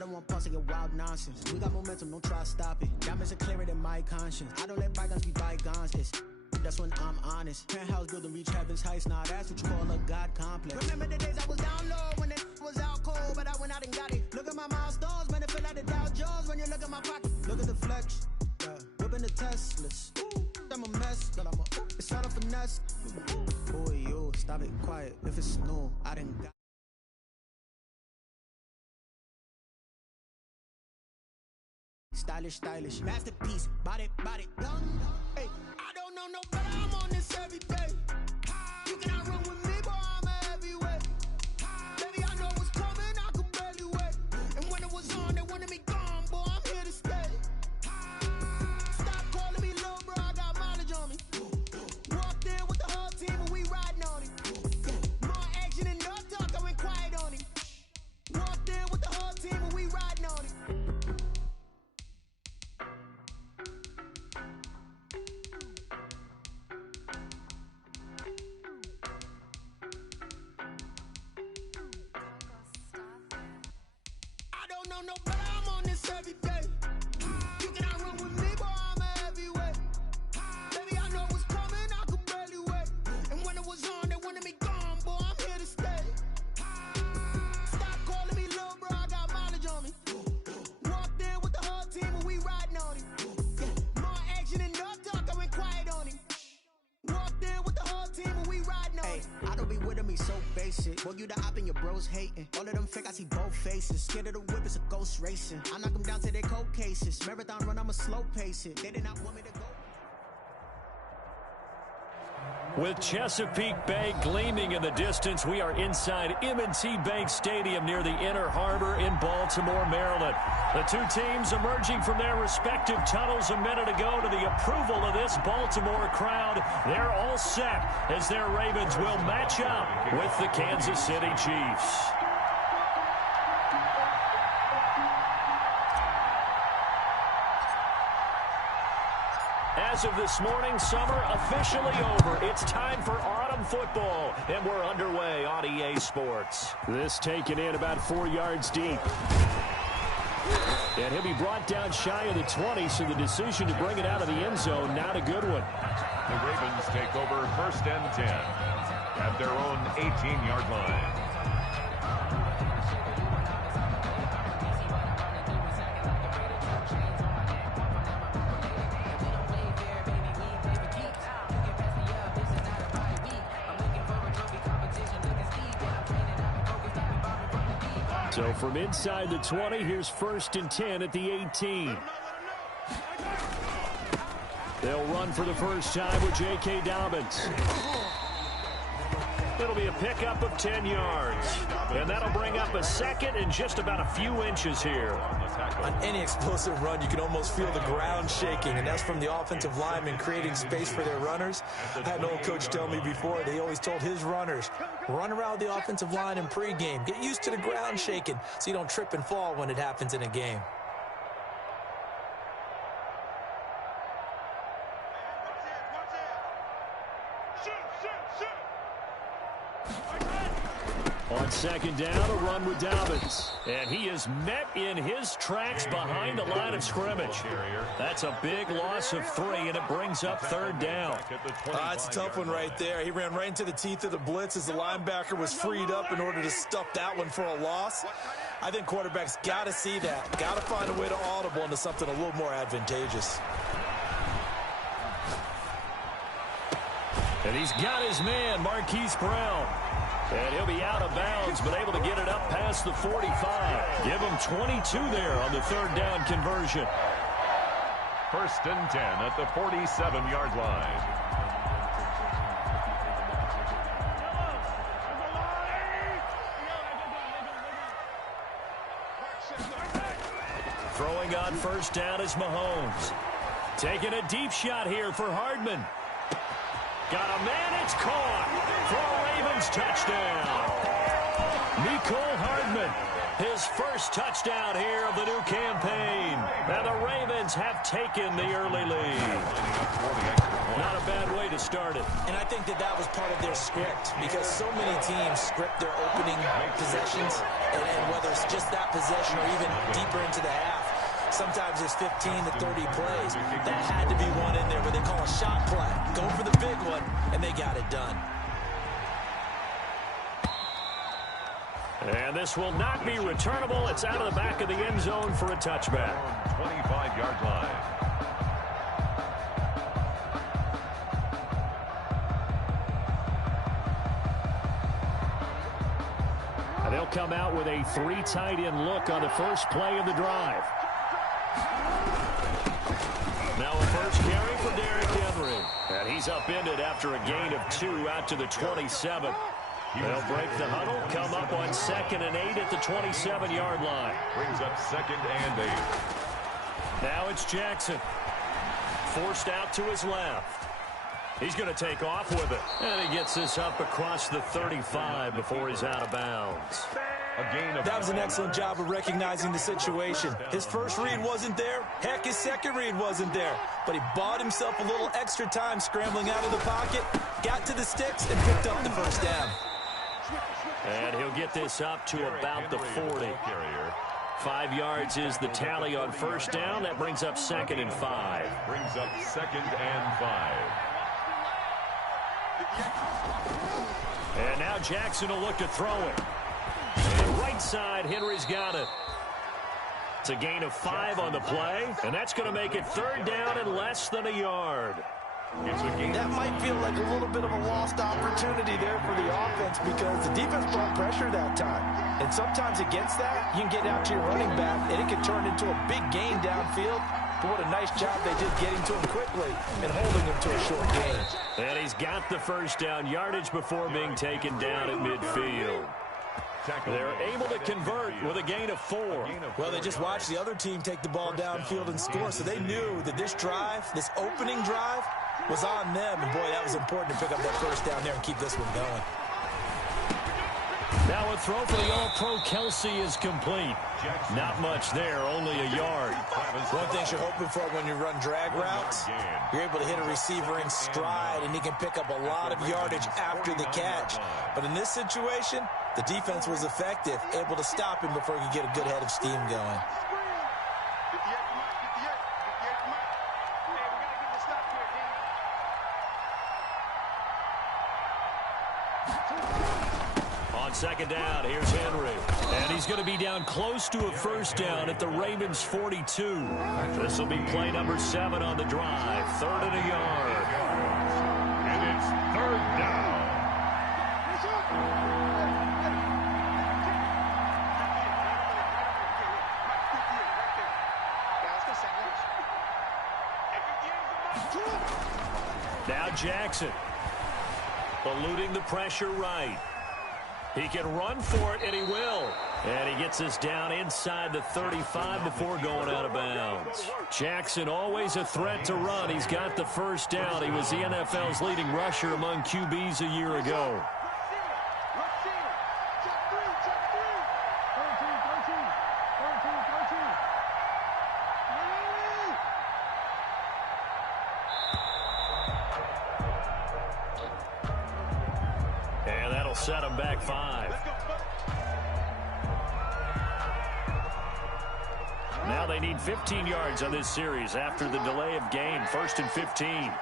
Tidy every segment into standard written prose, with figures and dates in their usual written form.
don't want pause to get wild nonsense. We got momentum, don't try to stop it. Diamonds are clearer than my conscience. I don't let bygones be bygones. That's when I'm honest. Penthouse building, reach heaven's heights. Nah, that's what you call a God complex. Remember the days I was down low when it was out cold, but I went out and got it. Look at my milestones, man, it feel like the Dow Jones when you look at my pocket. Look at the flex, whipping the Teslas. I'm a mess, but it's not a finesse. Boy, you stop it quiet. If it's new, I didn't got. Stylish, masterpiece, body, young. Hey, I don't know no better, I'm on this every day. You cannot run with me, boy, I'm a heavyweight. Baby, I know what's coming, I could barely wait. And when it was on, they wanted me gone, boy, I'm here to stay. Stop calling me little bro, I got mileage on me. Walked in with the whole team and we riding on it. More action and no talk, I went quiet on it. Walked in with the whole team and we riding on it. No better, I'm on this every day. You cannot run with me, boy, I'm a heavyweight. Baby, I know what's coming, I could barely wait. And when it was on, they wanted me gone, boy, I'm here to stay. Stop calling me little bro, I got mileage on me. Walked in with the whole team and we riding on it. More action and no talk, I went quiet on it. Walked in with the whole team and we riding on it. I don't be with me so basic. Boy, you the op and your bros hating. All of them fake, I see both faces. Scared of the whip, it's a ghost racing. I knock them down to their cold cases. Marathon run, I'ma slow pace it. They did not want me to go. With Chesapeake Bay gleaming in the distance, we are inside M&T Bank Stadium near the Inner Harbor in Baltimore, Maryland. The two teams emerging from their respective tunnels a minute ago to the approval of this Baltimore crowd. They're all set as their Ravens will match up with the Kansas City Chiefs. As of this morning, summer officially over. It's time for autumn football, and we're underway on EA Sports. This taken in about 4 yards deep. And he'll be brought down shy of the 20, so the decision to bring it out of the end zone, not a good one. The Ravens take over 1st and 10 at their own 18-yard line. So from inside the 20, here's 1st and 10 at the 18. They'll run for the first time with J.K. Dobbins. It'll be a pickup of 10 yards. And that'll bring up a second and just about a few inches here. On any explosive run, you can almost feel the ground shaking, and that's from the offensive linemen creating space for their runners. I had an old coach tell me before, they always told his runners, run around the offensive line in pregame. Get used to the ground shaking so you don't trip and fall when it happens in a game. On 2nd down, a run with Dobbins. And he is met in his tracks behind the line of scrimmage. That's a big loss of 3, and it brings up 3rd down. It's a tough one right there. He ran right into the teeth of the blitz as the linebacker was freed up in order to stuff that one for a loss. I think quarterbacks got to see that. Got to find a way to audible into something a little more advantageous. And he's got his man, Marquise Brown. And he'll be out of bounds, but able to get it up past the 45. Give him 22 there on the 3rd down conversion. 1st and 10 at the 47-yard line. Throwing on 1st down is Mahomes. Taking a deep shot here for Hardman. Got a man, it's caught for a Ravens touchdown. Mecole Hardman, his first touchdown here of the new campaign. And the Ravens have taken the early lead. Not a bad way to get started. And I think that was part of their script, because so many teams script their opening possessions, and whether it's just that possession or even deeper into the half, sometimes there's 15 to 30 plays. That had to be one in there, but they call a shot play. Go for the big one, and they got it done. And this will not be returnable. It's out of the back of the end zone for a touchback. 25-yard line. And they'll come out with a 3 tight end look on the first play of the drive. Now a first carry for Derrick Henry. And he's upended after a gain of 2 out to the 27. They'll break the huddle, come up on 2nd and 8 at the 27-yard line. Brings up 2nd and 8. Now it's Jackson. Forced out to his left. He's going to take off with it. And he gets this up across the 35 before he's out of bounds. That was an excellent job of recognizing the situation. His first read wasn't there. Heck, his second read wasn't there. But he bought himself a little extra time scrambling out of the pocket, got to the sticks, and picked up the first down. And he'll get this up to about the 40. 5 yards is the tally on first down. That brings up 2nd and 5. Brings up 2nd and 5. And now Jackson will look to throw it. And right side, Henry's got it. It's a gain of 5 on the play, and that's going to make it 3rd down and less than a yard. That might feel like a little bit of a lost opportunity there for the offense, because the defense brought pressure that time. And sometimes against that, you can get out to your running back, and it can turn into a big gain downfield. But what a nice job they did getting to him quickly and holding him to a short gain. And he's got the first down yardage before being taken down at midfield. They're able to convert with a gain of 4. Well, they just watched the other team take the ball downfield and score, so they knew that this drive, this opening drive, was on them. And, boy, that was important to pick up that first down there and keep this one going. Now a throw for the All-Pro Kelsey is complete. Not much there, only a yard. One thing you're hoping for when you run drag routes, you're able to hit a receiver in stride, and he can pick up a lot of yardage after the catch. But in this situation, the defense was effective, able to stop him before he could get a good head of steam going. On 2nd down, here's Henry. And he's going to be down close to a first down at the Ravens' 42. This will be play number 7 on the drive. 3rd and a yard. And it's 3rd down. Now Jackson. Eluding the pressure right. He can run for it, and he will. And he gets us down inside the 35 before going out of bounds. Jackson, always a threat to run. He's got the first down. He was the NFL's leading rusher among QBs a year ago. And that'll set him back 5. Now they need 15 yards on this series after the delay of game. 1st and 15.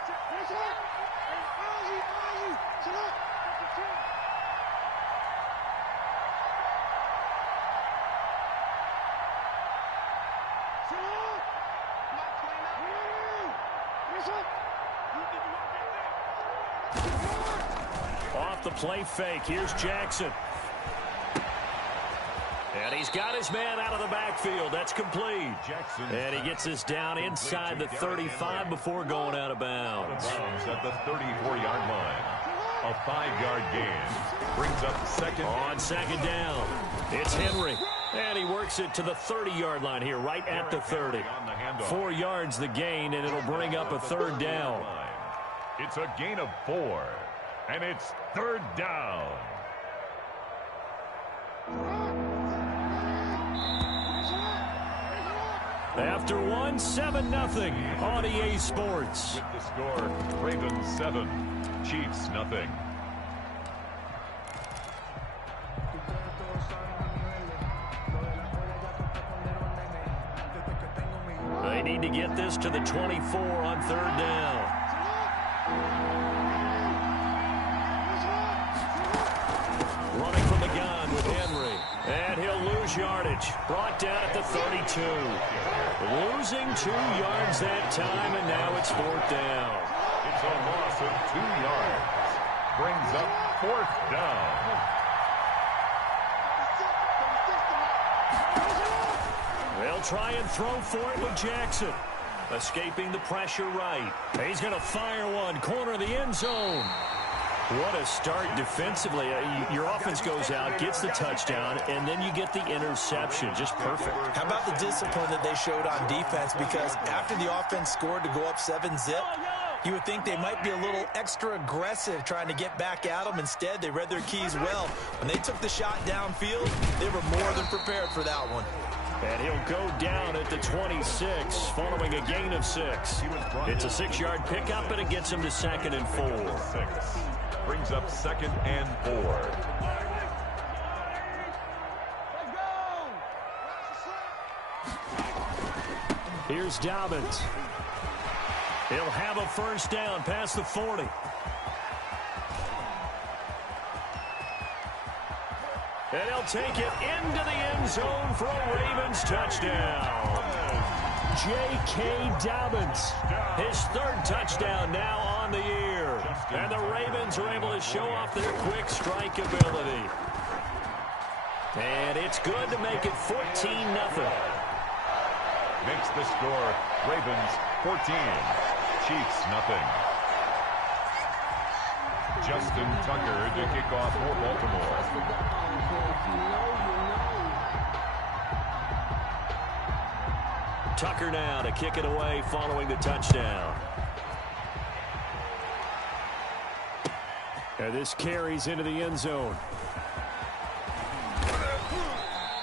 Off the play fake, here's Jackson. And he's got his man out of the backfield. That's complete. And he gets us down inside the 35 before going out of bounds. At the 34-yard line. A 5-yard gain. Brings up 2nd. On 2nd down, it's Henry. And he works it to the 30-yard line here, right at the 30. 4 yards the gain, and it'll bring up a 3rd down. It's a gain of 4. And it's 3rd down. After one, 7-0 on EA Sports. With the score, Ravens 7, Chiefs 0. They need to get this to the 24 on 3rd down. Running from the gun with Henry. And he'll lose yardage. Brought down at the 32. Losing 2 yards that time, and now it's 4th down. It's a loss of 2 yards. Brings up 4th down. They'll try and throw for it with Jackson. Escaping the pressure right. He's going to fire one. Corner of the end zone. What a start defensively. Your offense goes out, gets the touchdown, and then you get the interception. Just perfect. How about the discipline that they showed on defense? Because after the offense scored to go up 7-zip, you would think they might be a little extra aggressive trying to get back at them. Instead, they read their keys well. When they took the shot downfield, they were more than prepared for that one. And he'll go down at the 26 following a gain of 6. It's a 6-yard pickup, and it gets him to 2nd and 4. 6. Brings up 2nd and 4. Here's Dobbins. He'll have a 1st down past the 40. And he'll take it into the end zone for a Ravens touchdown. J.K. Dobbins, his 3rd touchdown now on the year. And the Ravens are able to show off their quick strike ability. And it's good to make it 14-0. Makes the score Ravens 14, Chiefs 0. Justin Tucker to kick off for Baltimore. Tucker now to kick it away following the touchdown. And this carries into the end zone.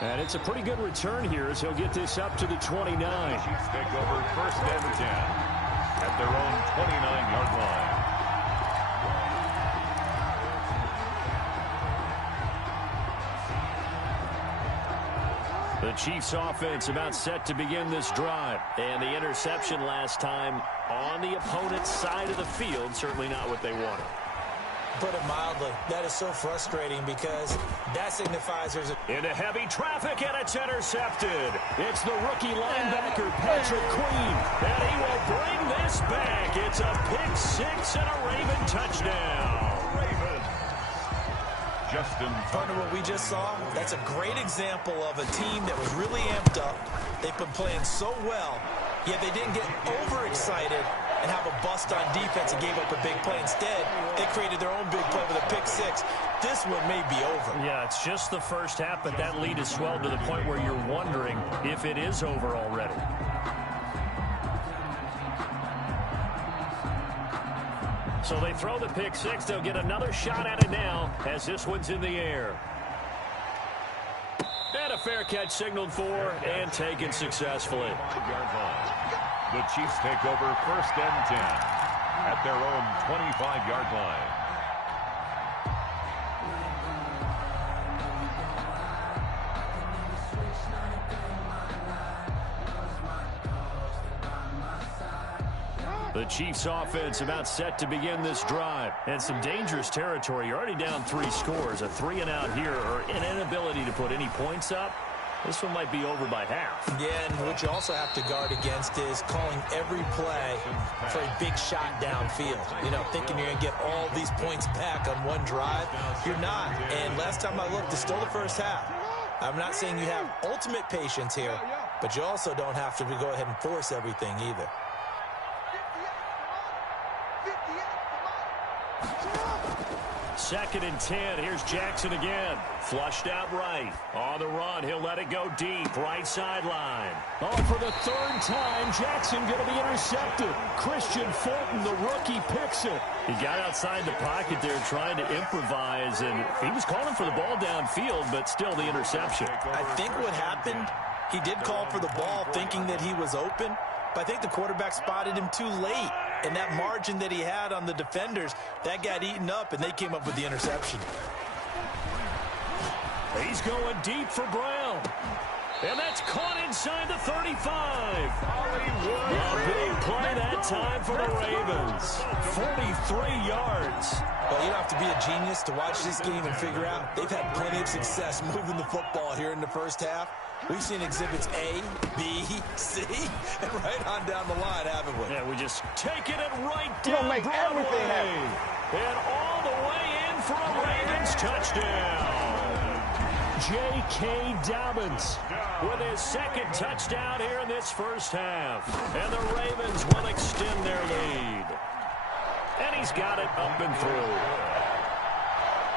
And it's a pretty good return here as he'll get this up to the 29. Chiefs take over 1st and 10 at their own 29-yard line. The Chiefs offense about set to begin this drive. And the interception last time on the opponent's side of the field, certainly not what they wanted. Put it mildly, that is so frustrating because that signifies there's a... Into heavy traffic, and it's intercepted. It's the rookie linebacker, Patrick Queen, and he will bring this back. It's a pick-6 and a Raven touchdown. Ravens. Justin Partner, what we just saw, that's a great example of a team that was really amped up. They've been playing so well, yet they didn't get overexcited and have a bust on defense and gave up a big play. Instead, they created their own big play with a pick-6. This one may be over. Yeah, it's just the first half, but that lead has swelled to the point where you're wondering if it is over already. So they throw the pick-6. They'll get another shot at it now as this one's in the air. And a fair catch signaled for and taken successfully. The Chiefs take over 1st and 10 at their own 25-yard line. The Chiefs offense about set to begin this drive. And some dangerous territory. You're already down 3 scores. A 3-and-out here or an inability to put any points up. This one might be over by half. Yeah, and what you also have to guard against is calling every play for a big shot downfield. You know, thinking you're going to get all these points back on one drive. You're not. And last time I looked, it's still the first half. I'm not saying you have ultimate patience here, but you also don't have to go ahead and force everything either. Second and 10. Here's Jackson again. Flushed out right. On the run, he'll let it go deep. Right sideline. Oh, for the 3rd time, Jackson going to be intercepted. Christian Fulton, the rookie, picks it. He got outside the pocket there trying to improvise, and he was calling for the ball downfield, but still the interception. I think what happened He did call for the ball thinking that he was open, but I think the quarterback spotted him too late. And that margin that he had on the defenders, that got eaten up, and they came up with the interception. He's going deep for Brown. And that's caught inside the 35. A big play that time for the Ravens. 43 yards. Well, you don't have to be a genius to watch this game and figure out they've had plenty of success moving the football here in the first half. We've seen exhibits A, B, C, and right on down the line, haven't we? Yeah, we just taking it right down Broadway. And all the way in for a Ravens touchdown. J.K. Dobbins with his second touchdown here in this first half. And the Ravens will extend their lead. And he's got it up and through.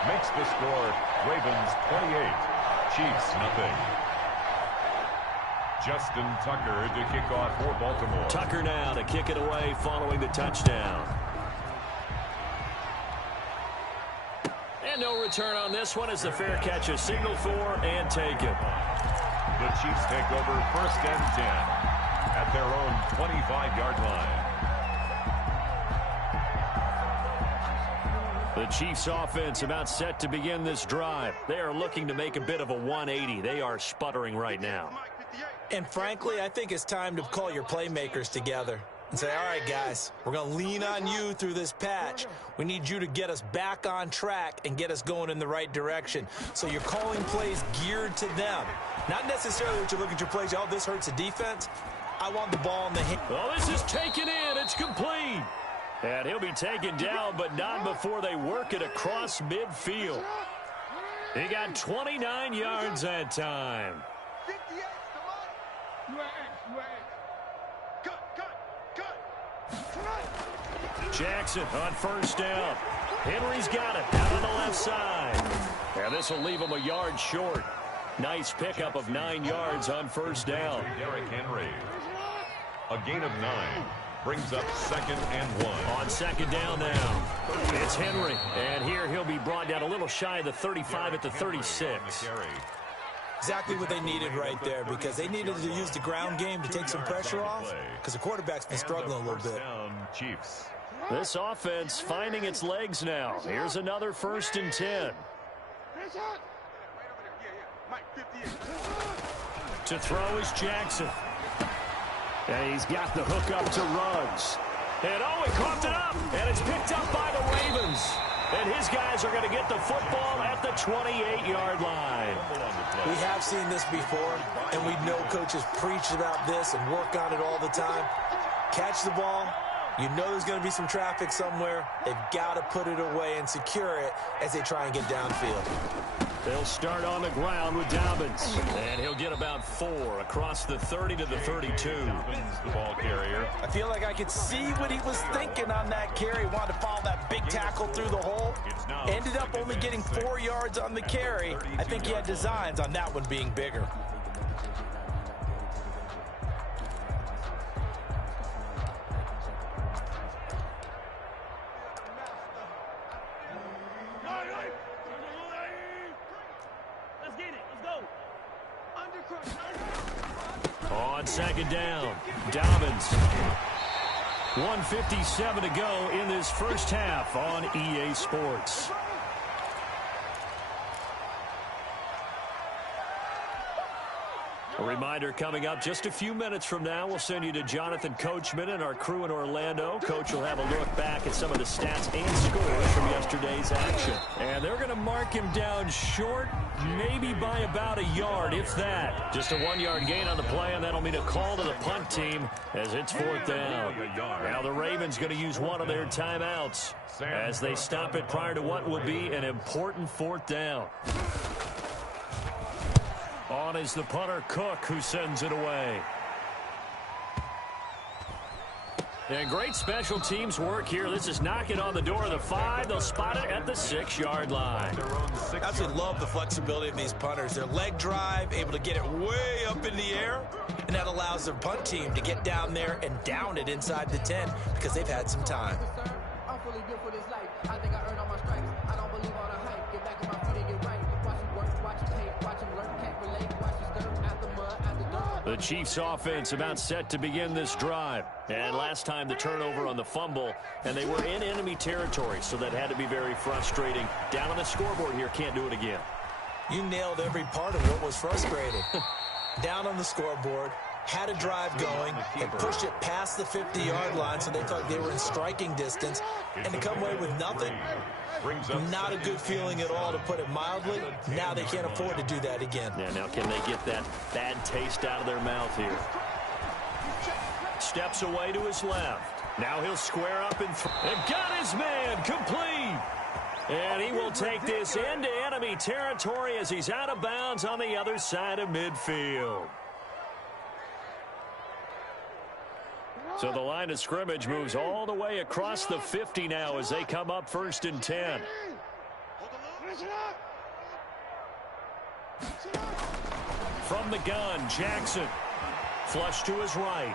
Makes the score Ravens 28, Chiefs nothing. Justin Tucker to kick off for Baltimore. Tucker now to kick it away following the touchdown. And no return on this one as the fair catch is signaled for and taken. The Chiefs take over first and 10 at their own 25-yard line. The Chiefs offense about set to begin this drive. They are looking to make a bit of a 180. They are sputtering right now. And frankly, I think it's time to call your playmakers together and say, all right, guys, we're going to lean on you through this patch. We need you to get us back on track and get us going in the right direction. So you're calling plays geared to them. Not necessarily that you look at your plays, oh, this hurts the defense. I want the ball in the hand. Well, this is taken in. It's complete. And he'll be taken down, but not before they work it across midfield. He got 29 yards that time. Jackson on first down. Henry's got it out on the left side. And this will leave him a yard short. Nice pickup of 9 yards on first down. Derrick Henry. A gain of 9. Brings up 2nd and 1. On second down now. It's Henry. And here he'll be brought down a little shy of the 35 at the 36. Exactly what they needed right there, because they needed to use the ground game to take some pressure off, because the quarterback's been struggling a little bit. Chiefs. This offense finding its legs now. Here's another 1st and 10. To throw is Jackson. And he's got the hook up to Ruggs. And oh, he coughed it up. And it's picked up by the Ravens. And his guys are going to get the football at the 28-yard line. We have seen this before, and we know coaches preach about this and work on it all the time. Catch the ball. You know there's going to be some traffic somewhere. They've got to put it away and secure it as they try and get downfield. They'll start on the ground with Dobbins. And he'll get about 4 across the 30 to the 32. The ball carrier. I feel like I could see what he was thinking on that carry. Wanted to follow that big tackle through the hole. Ended up only getting 4 yards on the carry. I think he had designs on that one being bigger. On second down, Dobbins. 1:57 to go in this first half on EA Sports. A reminder coming up just a few minutes from now, we'll send you to Jonathan Coachman and our crew in Orlando. Coach will have a look back at some of the stats and scores from yesterday's action. And they're going to mark him down short, maybe by about a yard, if that. Just a 1-yard gain on the play, and that'll mean a call to the punt team as it's 4th down. Now the Ravens going to use one of their timeouts as they stop it prior to what will be an important 4th down. On is the punter, Cook, who sends it away. And great special teams work here. This is knocking on the door of the 5. They'll spot it at the 6-yard line. I absolutely love the flexibility of these punters. Their leg drive, able to get it way up in the air, and that allows their punt team to get down there and down it inside the 10 because they've had some time. I'm fully built for this life. I think I earned all my stripes. I don't believe all the hype. Get back on my feet and get right. Watch him work, watch him hate, watch him learn, can't relate. Watch him stir out the mud, out the dirt. The Chiefs offense about set to begin this drive. And last time the turnover on the fumble, and they were in enemy territory, so that had to be very frustrating. Down on the scoreboard here, can't do it again. You nailed every part of what was frustrating. Down on the scoreboard, had a drive going, and pushed it past the 50-yard line so they thought they were in striking distance, and to come away with nothing, not a good feeling at all, to put it mildly. Now they can't afford to do that again. Yeah, now can they get that bad taste out of their mouth here? Steps away to his left. Now he'll square up and got his man complete. And he will take this into enemy territory as he's out of bounds on the other side of midfield. So the line of scrimmage moves all the way across the 50 now as they come up 1st and 10. From the gun, Jackson. Flush to his right.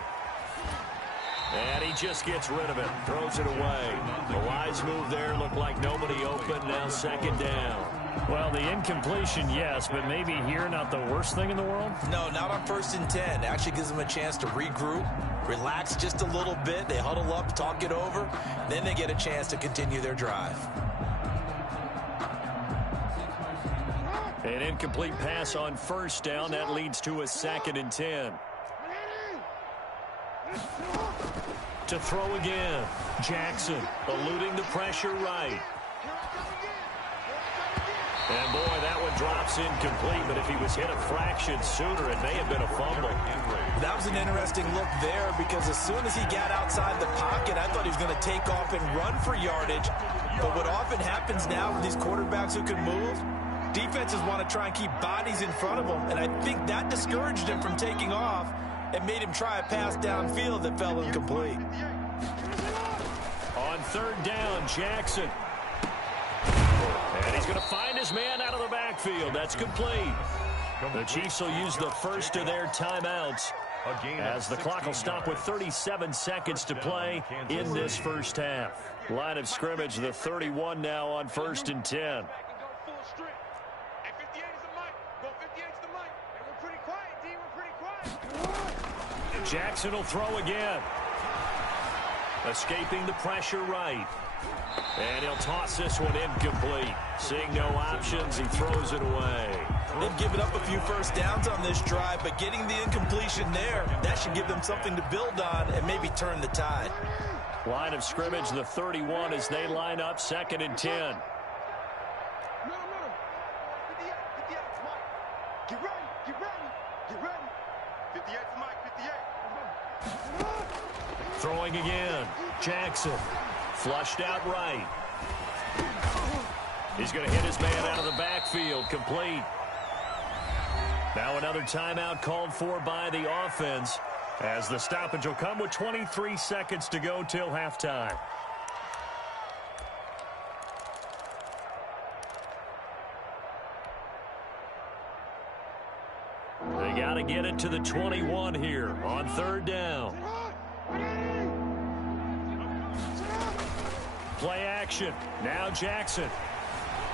And he just gets rid of it. Throws it away. The wise move there. Looked like nobody open. Now 2nd down. Well, the incompletion, yes, but maybe here not the worst thing in the world? No, not on 1st and 10. Actually gives them a chance to regroup, relax just a little bit. They huddle up, talk it over. Then they get a chance to continue their drive. An incomplete pass on 1st down. That leads to a 2nd and 10. To throw again. Jackson eluding the pressure right. And boy, that one drops incomplete, but if he was hit a fraction sooner, it may have been a fumble. That was an interesting look there, because as soon as he got outside the pocket, I thought he was going to take off and run for yardage. But what often happens now with these quarterbacks who can move, defenses want to try and keep bodies in front of them, and I think that discouraged him from taking off and made him try a pass downfield that fell incomplete. On 3rd down, Jackson. And he's going to find his man out of the backfield. That's complete. The Chiefs will use the first of their timeouts as the clock will stop with 37 seconds to play in this first half. Line of scrimmage, the 31 now on 1st and 10. Jackson will throw again. Escaping the pressure right. And he'll toss this one incomplete. Seeing no options, he throws it away. They've given up a few first downs on this drive, but getting the incompletion there, that should give them something to build on and maybe turn the tide. Line of scrimmage, the 31 as they line up 2nd and 10. Get ready, get ready, get ready. 58 to Mike, 58. Throwing again. Jackson. Flushed out right. He's going to hit his man out of the backfield. Complete. Now another timeout called for by the offense as the stoppage will come with 23 seconds to go till halftime. They got to get it to the 21 here on 3rd down. Play action. Now Jackson.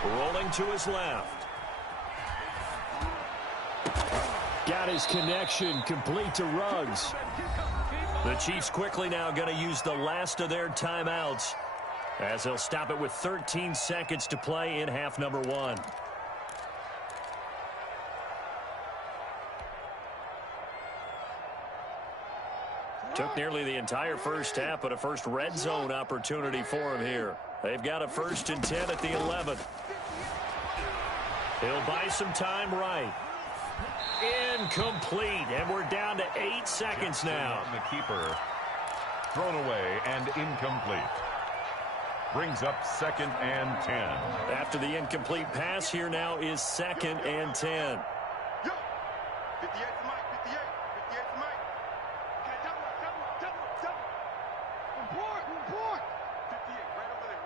Rolling to his left. Got his connection complete to Ruggs. The Chiefs quickly now going to use the last of their timeouts as they'll stop it with 13 seconds to play in half number 1. Took nearly the entire first half, but a first red zone opportunity for him here. They've got a 1st and 10 at the 11. He'll buy some time right. Incomplete, and we're down to 8 seconds now. The keeper thrown away and incomplete. Brings up 2nd and 10. After the incomplete pass, here now is 2nd and 10. Yo, 58 to Mike, 58. 58 to Mike. Okay, double. Report. 58, right over there.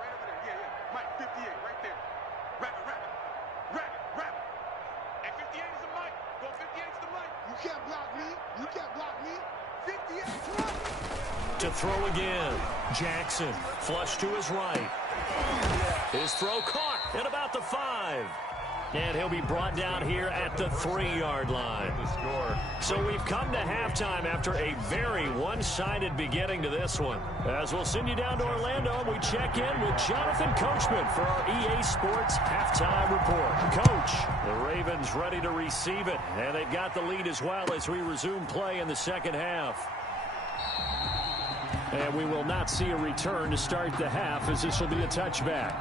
Yeah. Mike, 58, right there. Wrap it. And 58 is a Mike. Go 58 to the Mike. You can't block me. 58 to Mike. To throw again. Jackson. Flush to his right. His throw caught at about the 5. And he'll be brought down here at the 3-yard line. So we've come to halftime after a very one-sided beginning to this one. As we'll send you down to Orlando, we check in with Jonathan Coachman for our EA Sports Halftime Report. Coach, the Ravens ready to receive it, and they've got the lead as well as we resume play in the second half. And we will not see a return to start the half, as this will be a touchback.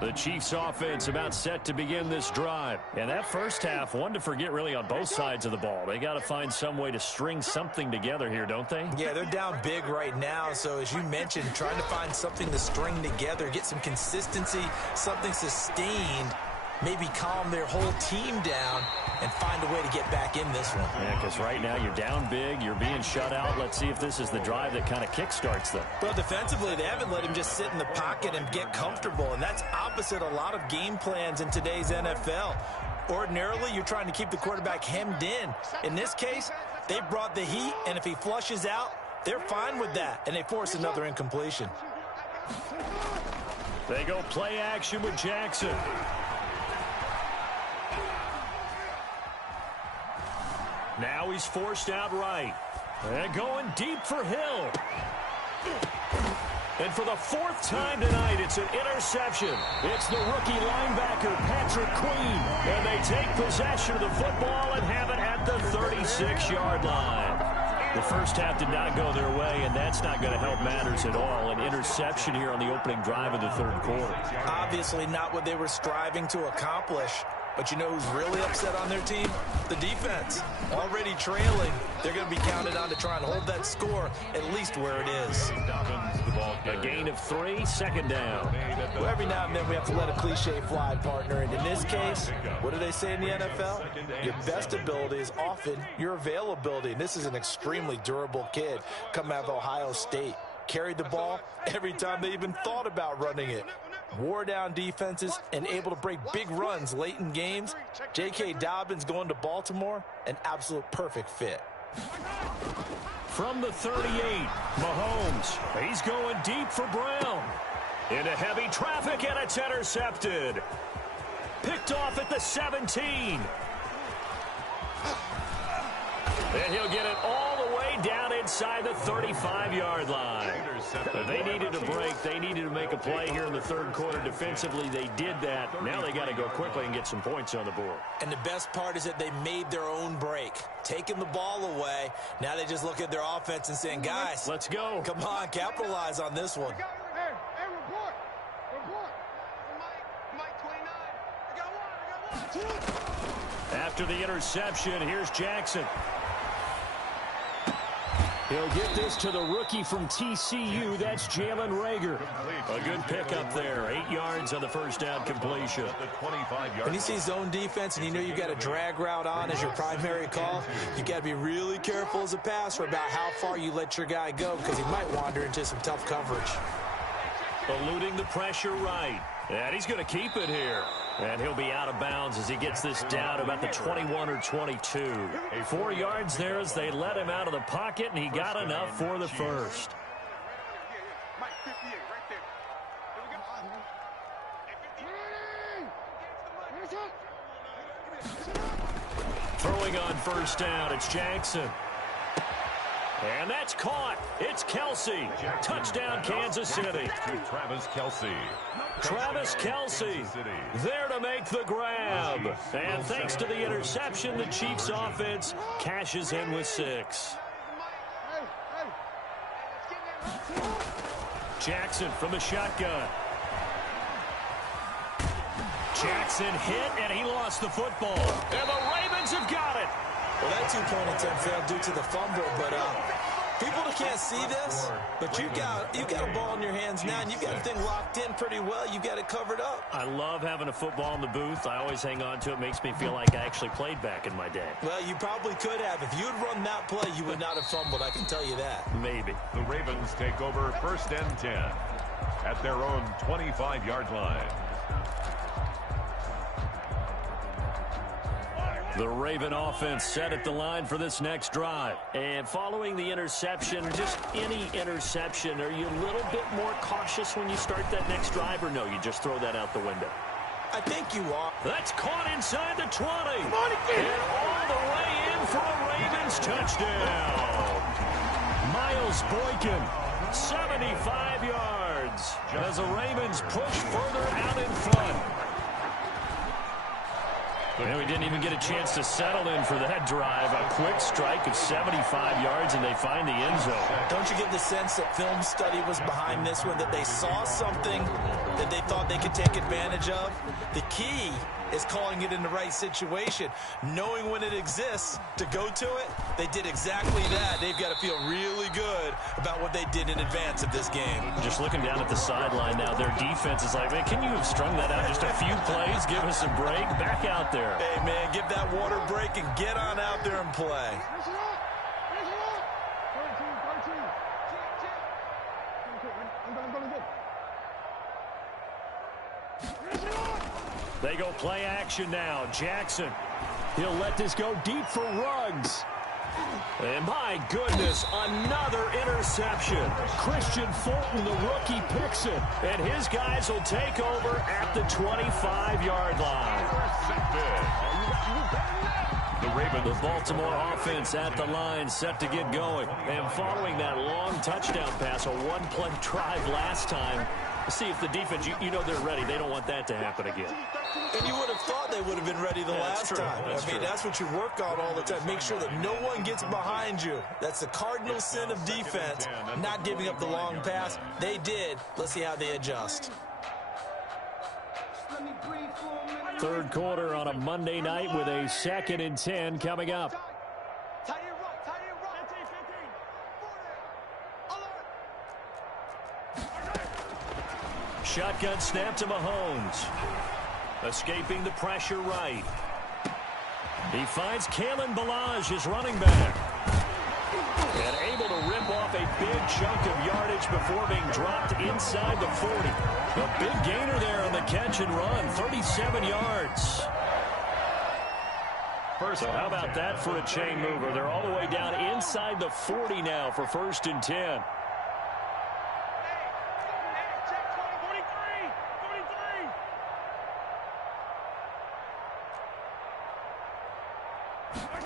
The Chiefs offense about set to begin this drive. And that first half, one to forget really on both sides of the ball. They got to find some way to string something together here, don't they? Yeah, they're down big right now. So as you mentioned, trying to find something to string together, get some consistency, something sustained, maybe calm their whole team down and find a way to get back in this one. Yeah, because right now you're down big, you're being shut out. Let's see if this is the drive that kind of kickstarts them. Well, defensively, they haven't let him just sit in the pocket and get comfortable, and that's opposite a lot of game plans in today's NFL. Ordinarily, you're trying to keep the quarterback hemmed in. In this case, they brought the heat, and if he flushes out, they're fine with that, and they force another incompletion. They go play action with Jackson. Now he's forced out right. And going deep for Hill. And for the fourth time tonight, it's an interception. It's the rookie linebacker, Patrick Queen. And they take possession of the football and have it at the 36-yard line. The first half did not go their way, and that's not going to help matters at all. An interception here on the opening drive of the third quarter. Obviously not what they were striving to accomplish. But you know who's really upset on their team? The defense. Already trailing. They're going to be counted on to try and hold that score at least where it is. A gain of 3, second down. Well, every now and then we have to let a cliche fly, partner. And in this case, what do they say in the NFL? Your best ability is often your availability. And this is an extremely durable kid coming out of Ohio State. Carried the ball every time they even thought about running it. Wore down defenses and able to break big runs late in games. J.K. Dobbins going to Baltimore, an absolute perfect fit. From the 38, Mahomes. He's going deep for Brown. Into heavy traffic, and it's intercepted. Picked off at the 17. And he'll get it all the way down inside the 35-yard line. But they needed to break. They needed to make a play here in the third quarter. Defensively, they did that. Now they got to go quickly and get some points on the board. And the best part is that they made their own break. Taking the ball away. Now they just look at their offense and saying, guys, let's go. Come on, capitalize on this one. Hey, report. Mike 29. I got one. After the interception, here's Jackson. He'll get this to the rookie from TCU. That's Jalen Reagor. A good pickup there. 8 yards on the first down completion. When you see zone defense and you know you've got a drag route on as your primary call, you got to be really careful as a passer about how far you let your guy go because he might wander into some tough coverage. Eluding the pressure right. And he's going to keep it here. And he'll be out of bounds as he gets this down about the 21 or 22. 4 yards there as they let him out of the pocket, and he got enough for the first. Throwing on first down, it's Jackson. And that's caught. It's Kelsey. Touchdown, Kansas City. Travis Kelce. Travis Kelce there to make the grab. And thanks to the interception, the Chiefs offense cashes in with 6. Jackson from the shotgun. Jackson hit, and he lost the football. And the Ravens have got it. Well, that two-point attempt failed due to the fumble, but people that can't see this, but you got a ball in your hands now, and you got a thing locked in pretty well. You got it covered up. I love having a football in the booth. I always hang on to it. Makes me feel like I actually played back in my day. Well, you probably could have. If you had run that play, you would not have fumbled. I can tell you that. Maybe. The Ravens take over 1st and 10. at their own 25-yard line. The Raven offense set at the line for this next drive. And following the interception, just any interception, are you a little bit more cautious when you start that next drive, or no, you just throw that out the window? I think you are. That's caught inside the 20. And all the way in for a Ravens touchdown. Miles Boykin, 75 yards, as the Ravens push further out in front. And we didn't even get a chance to settle in for that drive. A quick strike of 75 yards, and they find the end zone. Don't you get the sense that film study was behind this one, that they saw something that they thought they could take advantage of? The key is calling it in the right situation, knowing when it exists to go to it. They did exactly that. They've got to feel really good about what they did in advance of this game. Just looking down at the sideline now, their defense is like, man, can you have strung that out just a few plays? Give us a break. Back out there. Hey, man, give that water break and get on out there and play. They go play action now. Jackson. He'll let this go deep for Ruggs. And my goodness, another interception. Christian Fulton, the rookie, picks it. And his guys will take over at the 25-yard line. The Baltimore offense at the line, set to get going. And following that long touchdown pass, a one-play drive last time, see if the defense, you know they're ready. They don't want that to happen again. And you would have thought they would have been ready the last time. I mean, that's what you work on all the time. Make sure that no one gets behind you. That's the cardinal sin of defense, not giving up the long pass. They did. Let's see how they adjust. Third quarter on a Monday night with a 2nd and 10 coming up. Shotgun snap to Mahomes. Escaping the pressure right. He finds Kalen Ballage, his running back. And able to rip off a big chunk of yardage before being dropped inside the 40. A big gainer there on the catch and run, 37 yards. So how about that for a chain mover? They're all the way down inside the 40 now for 1st and 10.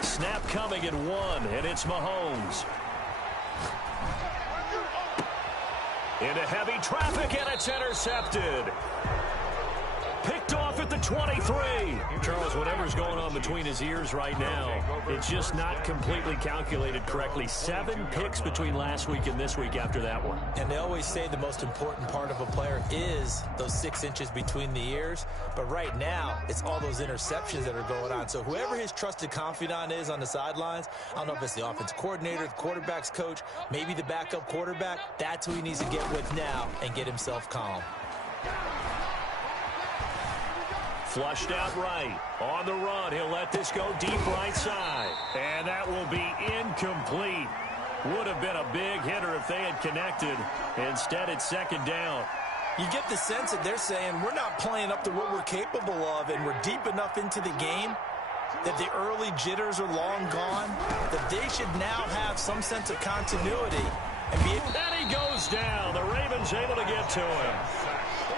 Snap coming at 1, and it's Mahomes. Into heavy traffic, and it's intercepted. Picked off at the 23. Charles, whatever's going on between his ears right now, it's just not completely calculated correctly. 7 picks between last week and this week after that one. And they always say the most important part of a player is those 6 inches between the ears. But right now, it's all those interceptions that are going on. So whoever his trusted confidant is on the sidelines, I don't know if it's the offense coordinator, the quarterback's coach, maybe the backup quarterback, that's who he needs to get with now and get himself calm. Flushed out right. On the run, he'll let this go deep right side. And that will be incomplete. Would have been a big hitter if they had connected. Instead, it's 2nd down. You get the sense that they're saying we're not playing up to what we're capable of, and we're deep enough into the game that the early jitters are long gone, that they should now have some sense of continuity. And he goes down. The Ravens able to get to him.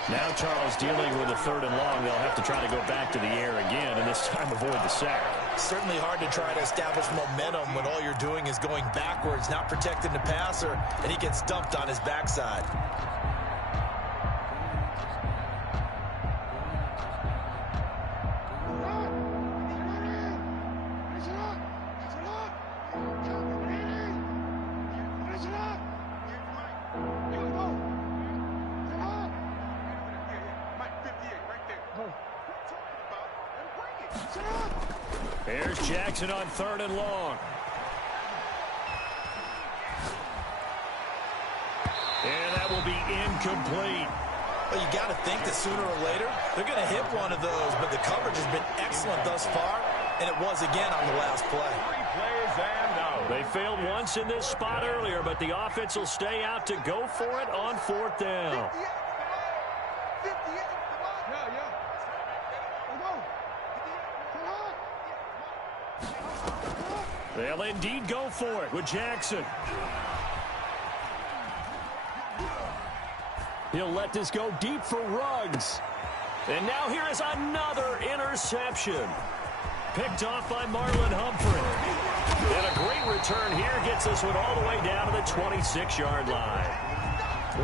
Now Charles dealing with a 3rd and long. They'll have to try to go back to the air again, and this time avoid the sack. Certainly hard to try to establish momentum when all you're doing is going backwards, not protecting the passer, and he gets dumped on his backside. There's Jackson on 3rd and long. And that will be incomplete. Well, you got to think that sooner or later they're going to hit one of those, but the coverage has been excellent thus far. and it was again on the last play. 3 plays and out. They failed once in this spot earlier, but the offense will stay out to go for it on 4th down. They'll indeed go for it with Jackson. He'll let this go deep for Ruggs. And now here is another interception. Picked off by Marlon Humphrey. And a great return here gets this one all the way down to the 26-yard line.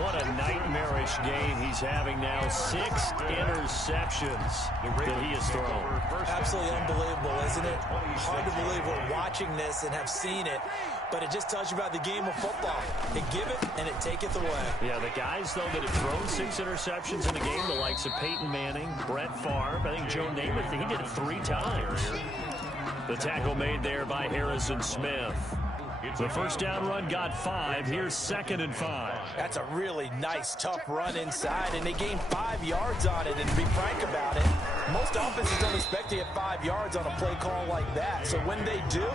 What a nightmarish game he's having now. 6 interceptions that he has thrown. Absolutely unbelievable, isn't it? Hard to believe we're watching this and have seen it, but it just tells you about the game of football. They give it and it taketh away. Yeah, the guys, though, that have thrown 6 interceptions in the game, the likes of Peyton Manning, Brett Favre, I think Joe Namath, he did it 3 times. The tackle made there by Harrison Smith. The first down run got 5. Here's 2nd and 5. That's a really nice, tough run inside, and they gained 5 yards on it. And to be frank about it, most offenses don't expect to get 5 yards on a play call like that. So when they do,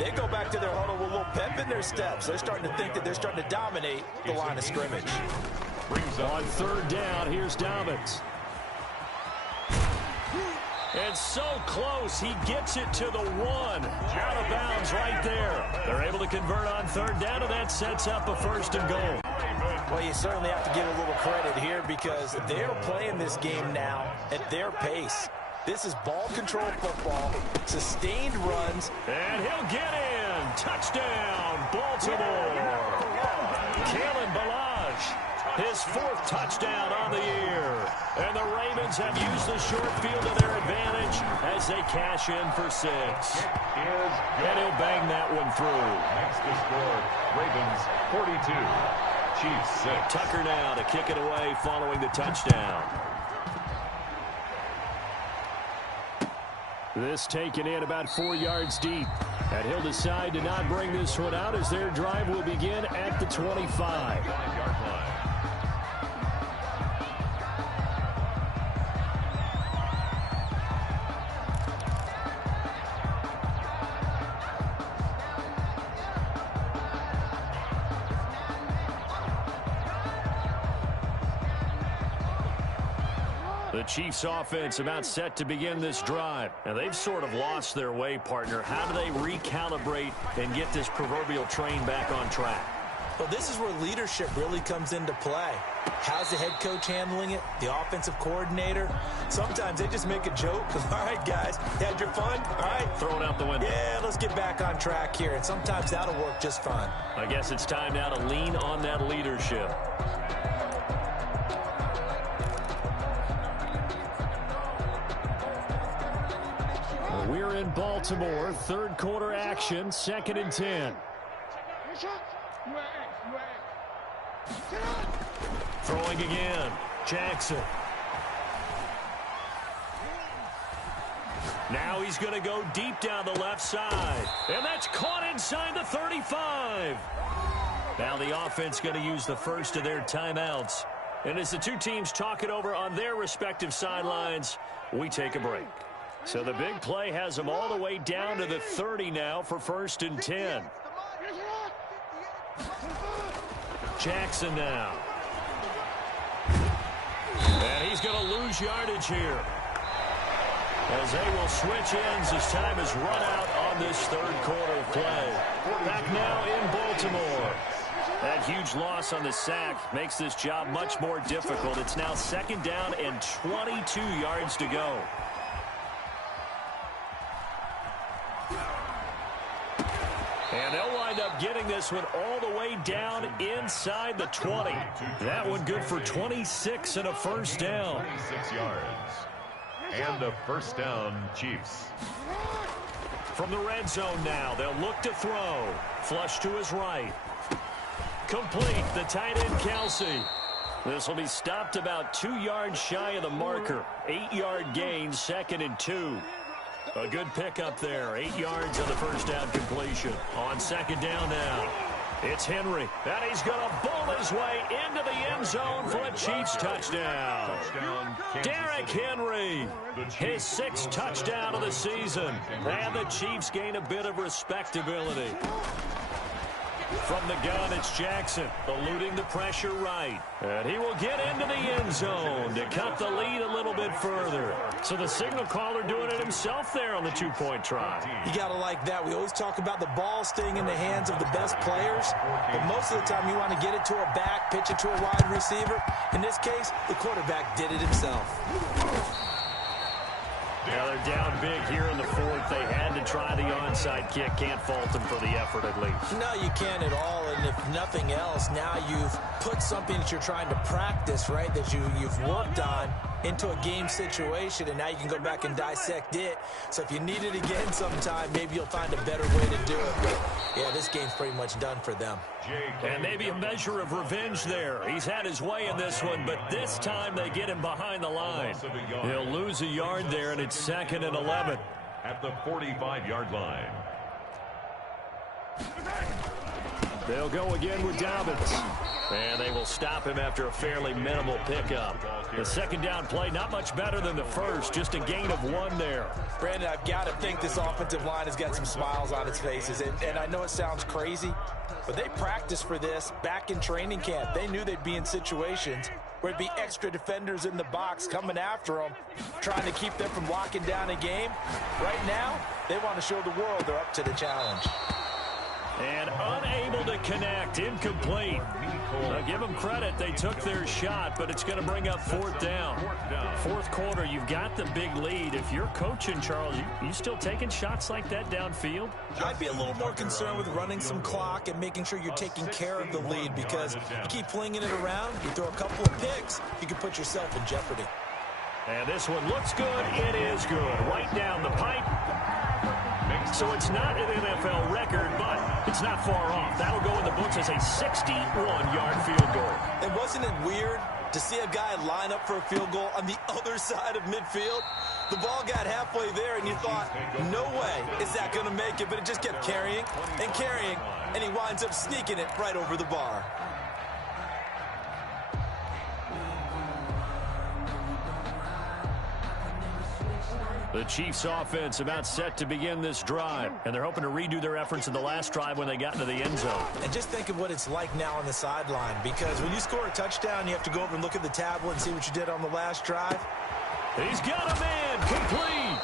they go back to their huddle with a little pep in their steps. They're starting to think that they're starting to dominate the line of scrimmage. On 3rd down, here's Dobbins. And so close, he gets it to the 1. Out of bounds right there. They're able to convert on 3rd down, and that sets up a 1st and goal. Well, you certainly have to give a little credit here because they're playing this game now at their pace. This is ball control football, sustained runs. And he'll get in. Touchdown, Baltimore. Kalen Ballage, his 4th touchdown on the year. And the Ravens have used the short field to their advantage as they cash in for 6. And he'll bang that one through. Next to score, Ravens 42, Chiefs 6. Tucker now to kick it away following the touchdown. This taken in about 4 yards deep. And he'll decide to not bring this one out as their drive will begin at the 25. 5-yard line. The Chiefs offense about set to begin this drive. And they've sort of lost their way, partner. How do they recalibrate and get this proverbial train back on track? Well, this is where leadership really comes into play. How's the head coach handling it? The offensive coordinator? Sometimes they just make a joke. All right, guys, had your fun? All right. Throw it out the window. Yeah, let's get back on track here. And sometimes that'll work just fine. I guess it's time now to lean on that leadership. We're in Baltimore, 3rd quarter action, 2nd and 10. Throwing again, Jackson. Now he's going to go deep down the left side. And that's caught inside the 35. Now the offense going to use the first of their timeouts. And as the 2 teams talk it over on their respective sidelines, we take a break. So the big play has them all the way down to the 30 now for 1st and 10. Jackson now. And he's going to lose yardage here. As they will switch ends as time is run out on this 3rd quarter of play. Back now in Baltimore. That huge loss on the sack makes this job much more difficult. It's now 2nd down and 22 yards to go. And they'll wind up getting this one all the way down inside the 20. That one good for 26 and a 1st down. 26 yards. And a 1st down, Chiefs. From the red zone now, they'll look to throw. Flush to his right. Complete, the tight end Kelsey. This will be stopped about 2 yards shy of the marker. 8-yard gain, 2nd and 2. A good pickup there. 8 yards on the 1st down completion. On 2nd down now. It's Henry, and he's going to bowl his way into the end zone for a Chiefs touchdown. Derrick Henry, his 6th touchdown of the season, and the Chiefs gain a bit of respectability. From the gun, it's Jackson, eluding the pressure right. And he will get into the end zone to cut the lead a little bit further. So the signal caller doing it himself there on the 2-point try. You got to like that. We always talk about the ball staying in the hands of the best players, but most of the time you want to get it to a back, pitch it to a wide receiver. In this case, the quarterback did it himself. Now they're down big here in the 4th. They had to try the onside kick. Can't fault them for the effort at least. No, you can't at all. And if nothing else, now you've put something that you're trying to practice, right, that you've worked on into a game situation, and now you can go back and dissect it. So if you need it again sometime, maybe you'll find a better way to do it. But, yeah, this game's pretty much done for them. And maybe a measure of revenge there. He's had his way in this one, but this time they get him behind the line. He'll lose a yard there, and it's 2nd and 11. At the 45-yard line. They'll go again with Dobbins. And they will stop him after a fairly minimal pickup. The 2nd down play, not much better than the first, just a gain of 1 there. Brandon, I've got to think this offensive line has got some smiles on its faces. And I know it sounds crazy, but they practiced for this back in training camp. They knew they'd be in situations where it'd be extra defenders in the box coming after them, trying to keep them from locking down a game. Right now, they want to show the world they're up to the challenge. And unable to connect, incomplete. Now give them credit, they took their shot, but it's going to bring up 4th down. 4th quarter, you've got the big lead. If you're coaching, Charles, you still taking shots like that downfield? I'd be a little more concerned with running some clock and making sure you're taking care of the lead, because you keep flinging it around, you throw a couple of picks, you can put yourself in jeopardy. And this one looks good. It is good. Right down the pipe. So it's not an NFL record, but it's not far off. That'll go in the books as a 61-yard field goal. And wasn't it weird to see a guy line up for a field goal on the other side of midfield? The ball got halfway there, and you thought, no way is that going to make it, but it just kept carrying, and he winds up sneaking it right over the bar. The Chiefs offense about set to begin this drive, and they're hoping to redo their efforts in the last drive when they got into the end zone. And just think of what it's like now on the sideline, because when you score a touchdown, you have to go over and look at the tablet and see what you did on the last drive. He's got a man complete,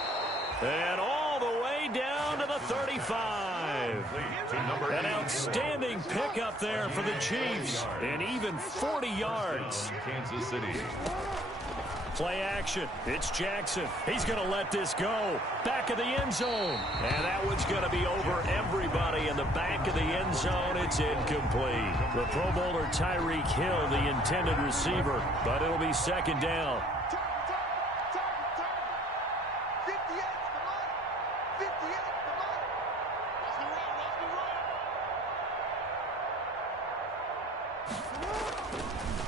and all the way down to the 35. An outstanding pickup there for the Chiefs, and even 40 yards. Kansas City. Play action. It's Jackson. He's going to let this go. Back of the end zone. And that one's going to be over everybody in the back of the end zone. It's incomplete. The Pro Bowler Tyreek Hill, the intended receiver, but it'll be 2nd down.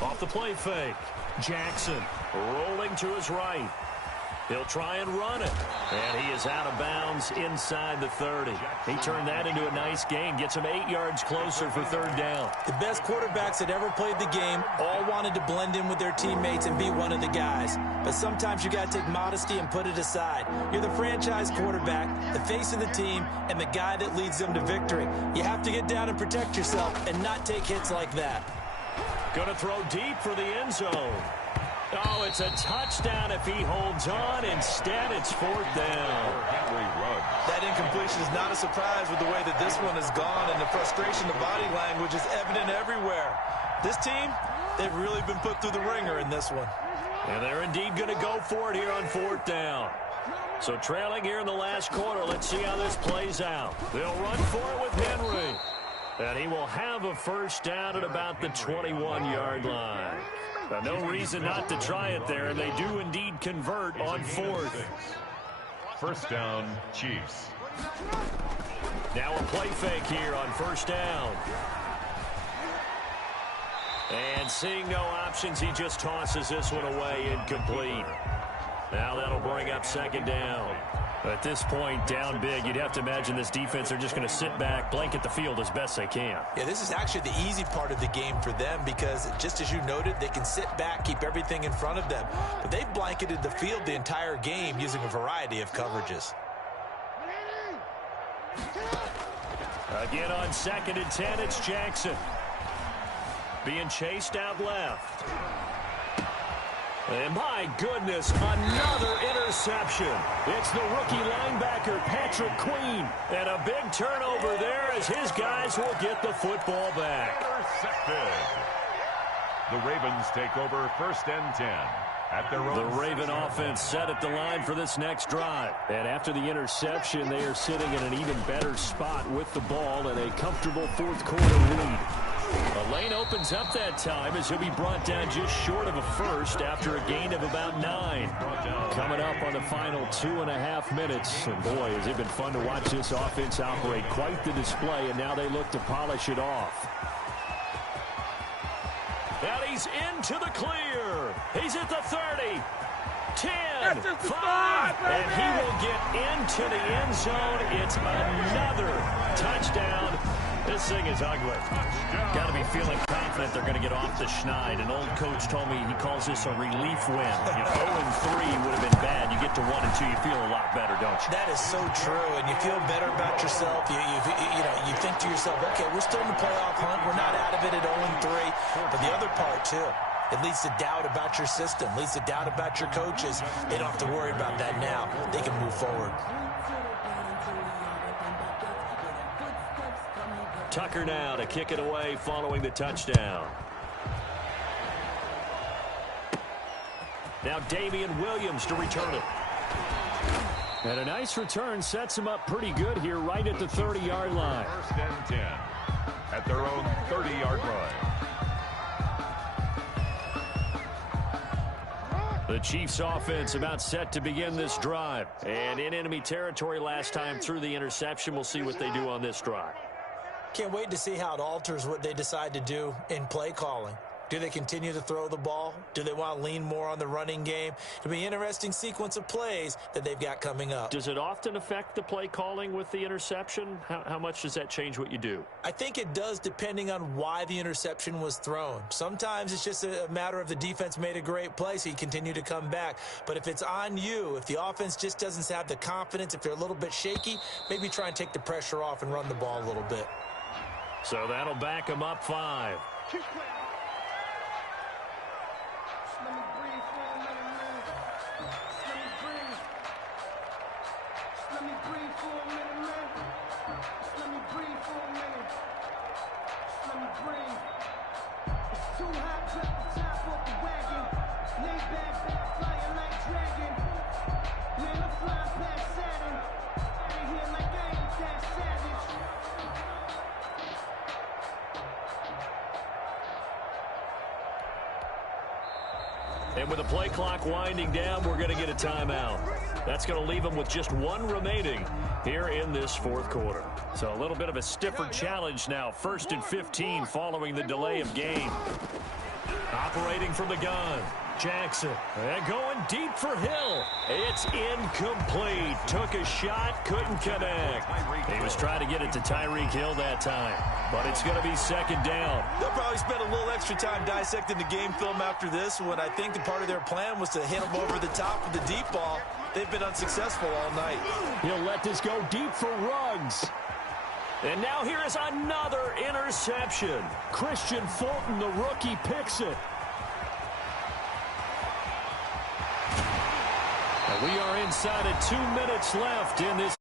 Off the play fake. Jackson rolling to his right. He'll try and run it. And he is out of bounds inside the 30. He turned that into a nice gain. Gets him 8 yards closer for 3rd down. The best quarterbacks that ever played the game all wanted to blend in with their teammates and be one of the guys. But sometimes you got to take modesty and put it aside. You're the franchise quarterback, the face of the team, and the guy that leads them to victory. You have to get down and protect yourself and not take hits like that. Going to throw deep for the end zone. Oh, it's a touchdown if he holds on. Instead, it's 4th down. That incompletion is not a surprise with the way that this one has gone, and the frustration, the body language is evident everywhere. This team, they've really been put through the ringer in this one. And they're indeed going to go for it here on 4th down. So trailing here in the last quarter, let's see how this plays out. They'll run for it with Henry. And he will have a 1st down at about the 21-yard line. No reason not to try it there, and they do indeed convert on 4th. 1st down, Chiefs. Now a play fake here on 1st down. And seeing no options, he just tosses this one away incomplete. Now that'll bring up second down. At this point, down big, you'd have to imagine this defense are just going to sit back, blanket the field as best they can. Yeah, this is actually the easy part of the game for them because, just as you noted, they can sit back, keep everything in front of them. But they've blanketed the field the entire game using a variety of coverages. Again on 2nd and 10, it's Jackson. Being chased out left. And my goodness, another interception. It's the rookie linebacker, Patrick Queen. And a big turnover there as his guys will get the football back. Intercepted. The Ravens take over 1st and 10. At their own the Raven offense set at the line for this next drive. And after the interception, they are sitting in an even better spot with the ball and a comfortable 4th quarter lead. A lane opens up that time as he'll be brought down just short of a first after a gain of about 9. Coming up on the final 2.5 minutes. And boy, has it been fun to watch this offense operate. Quite the display, and now they look to polish it off. And he's into the clear. He's at the 30. 10, 5, and he will get into the end zone. It's another touchdown. This thing is ugly. Got to be feeling confident they're going to get off the schneid. An old coach told me he calls this a relief win. If 0-3 would have been bad, you get to 1 and 2, you feel a lot better, don't you? That is so true, and you feel better about yourself. You think to yourself, okay, we're still in the playoff hunt. We're not out of it at 0-3. But the other part, too, it leads to doubt about your system, leads to doubt about your coaches. They don't have to worry about that now. They can move forward. Tucker now to kick it away following the touchdown. Now Damian Williams to return it. And a nice return sets him up pretty good here right at the 30-yard line. 1st and 10 at their own 30-yard line. The Chiefs offense about set to begin this drive. And in enemy territory last time through the interception. We'll see what they do on this drive. Can't wait to see how it alters what they decide to do in play calling. Do they continue to throw the ball? Do they want to lean more on the running game? It'll be an interesting sequence of plays that they've got coming up. Does it often affect the play calling with the interception? How much does that change what you do? I think it does depending on why the interception was thrown. Sometimes it's just a matter of the defense made a great play, so you continue to come back. But if it's on you, if the offense just doesn't have the confidence, if they're a little bit shaky, maybe try and take the pressure off and run the ball a little bit. So that'll back them up 5. And with the play clock winding down, we're going to get a timeout. That's going to leave them with just 1 remaining here in this 4th quarter. So a little bit of a stiffer challenge now. 1st and 15 following the delay of game. Operating from the gun. Jackson. And going deep for Hill. It's incomplete. Took a shot, couldn't connect. He was trying to get it to Tyreek Hill that time. But it's going to be 2nd down. They'll probably spend a little extra time dissecting the game film after this one. I think the part of their plan was to hit them over the top of the deep ball. They've been unsuccessful all night. He'll let this go deep for Ruggs. And now here is another interception. Christian Fulton, the rookie, picks it. And we are inside of 2 minutes left in this